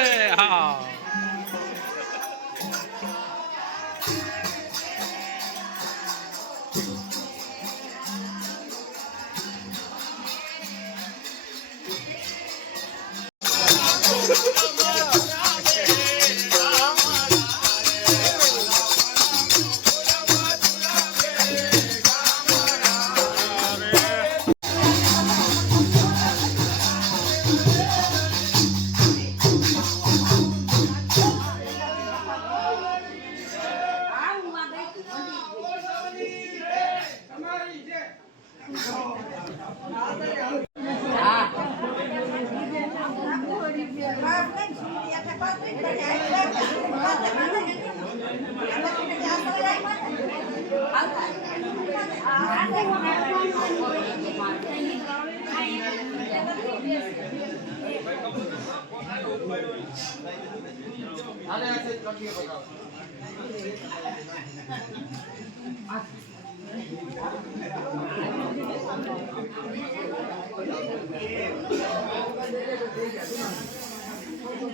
对好。Alle hat jetzt noch hier verkauft.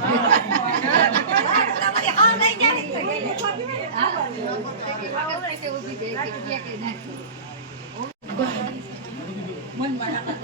હા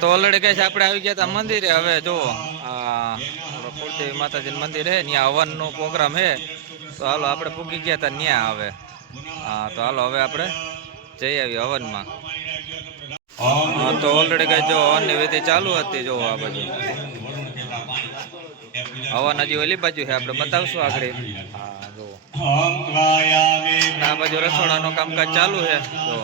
તો already કઈ આપણે આવી ગયા હતા મંદિરે. હવે જો કુળદેવી માતાજી મંદિર હે ત્યાં હવનનો પ્રોગ્રામ હે તો હાલો, આપણે પૂગી ગયા હતા ત્યાં હવે. હા, તો હાલો, હવે આપણે જઈ આવીએ હવનમાં. હા, તો ઓલરેડી કઈ જો હવનની વિધિ ચાલુ હતી, જો આ બાજુ. હવન નદી ઓલી બાજુ છે, આપણે બતાવશું આગળ. આ બાજુ રસોડાનું કામકાજ ચાલુ છે જો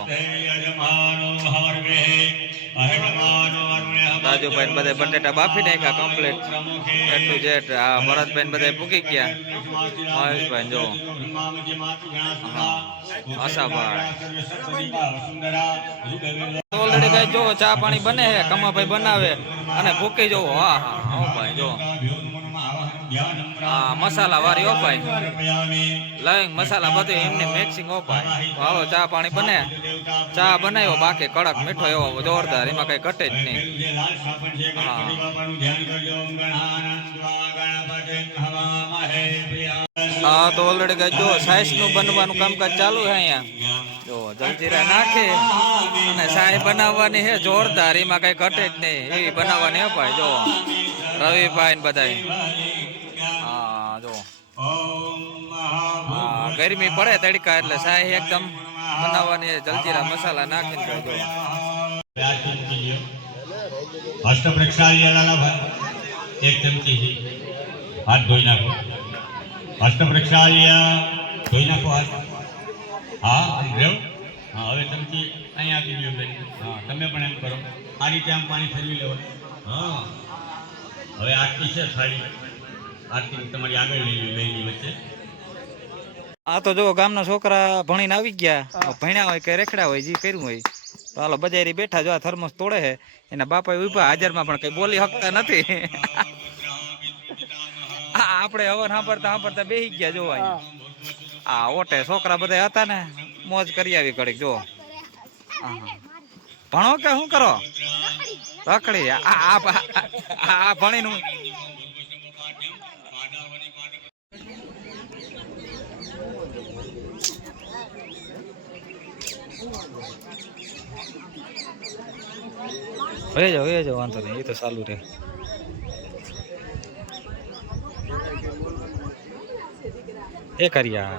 રાજુભાઈ બધા બટેટા બાફી નાખ્યા કમ્પ્લીટ એટલું જેટ આ ભરતભાઈ બધા પૂકી ગયા. મહેશભાઈ જો આશાભાઈ ઓલરેડી કઈ જો ચા પાણી બને છે, કમાભાઈ બનાવે અને ભૂકી જવો. હા હા હા ભાઈ જો મસાલા વાળી ઓપાય લવિંગ મસાલા બધું એમને મિક્સિંગ હો હાલો ચા પાણી બને. ચા બનાવ્યો બાકી કડક મીઠો એવો જોરદાર એમાં કઈ ઘટે જ નહીં. હા. તો ઓલરેડી કઈ જો સાઈસનું બનવાનું કામકાજ ચાલુ છે અહીંયા. જો જલજીરા નાખે અને સાઈ બનાવવાની છે જોરદાર એમાં કઈ ઘટે જ નહીં. એવી બનાવવાની હે ભાઈ જો રવિભાઈ ને બધા હા જો ગરમી પડે તડકા એટલે સાઈ એકદમ બનાવવાની જલજીરા મસાલા નાખીને જો હસ્ત પ્રક્ષાલ્ય લાલાભાઈ એક ચમચી હાથ ધોઈ નાખો હસ્ત પ્રક્ષાલ્ય ધોઈ નાખો હાથ હા રેવ હા. હવે ચમચી અહીંયા આપી દો બેન હા તમે પણ એમ કરો આ રીતે આમ પાણી ફેરવી લેવાનું હા હવે આટલી છે થાળી. આ તો જો ગામના છોકરા ભણીને આવી ગયા. ભણ્યા હોય કે રેખડા હોય, જે કર્યું હોય. તો હાલો બજારી બેઠા જો, આ થર્મસ તોડે છે. એના બાપા ઊભા હાજરમાં પણ કઈ બોલી શકતા નથી. આપણે હવન સાંભળતા સાંભળતા બેસી ગયા જોવા આ ઓટે છોકરા બધા હતા ને, મોજ કરી આવી કડીક જો. ભણો કે શું કરો? રખડી. આ ભણીનું હવે જાઓ હવે જાઓ વાંધો નહીં એ તો ચાલુ રહે. એ કર્યા